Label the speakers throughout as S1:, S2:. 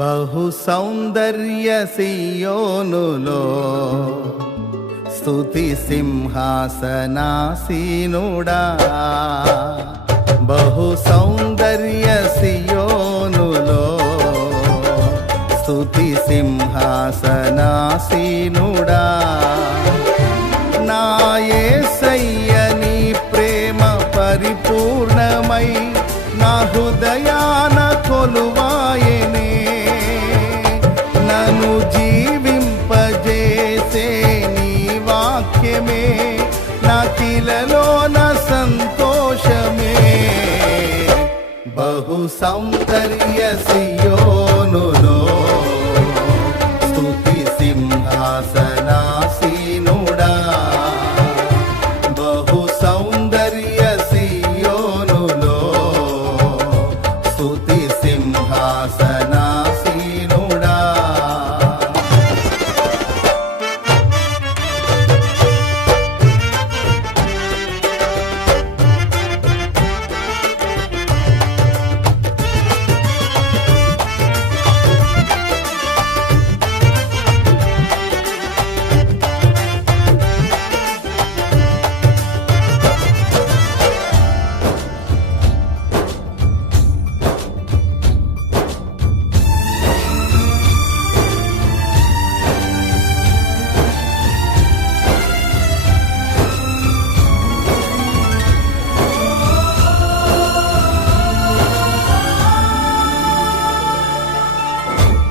S1: బహు సౌందర్య సియోనులో స్తుతి సింహాసనాసీనుడా. బహు సౌందర్య సియోనులో స్తుతి సింహాసనాసీనుడా. నా సయ్య వాక్యమే నా కిలలోన సంతోషమే. బహు సౌందర్య సియోనులో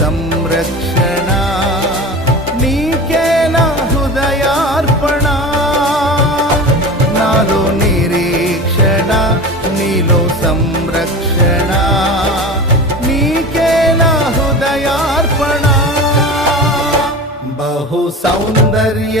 S1: సంరక్షణ నీకేన హృదయార్పణ నాలో నిరీక్షణ నీలో సంరక్షణ నీకేన హృదయార్పణ బహు సౌందర్య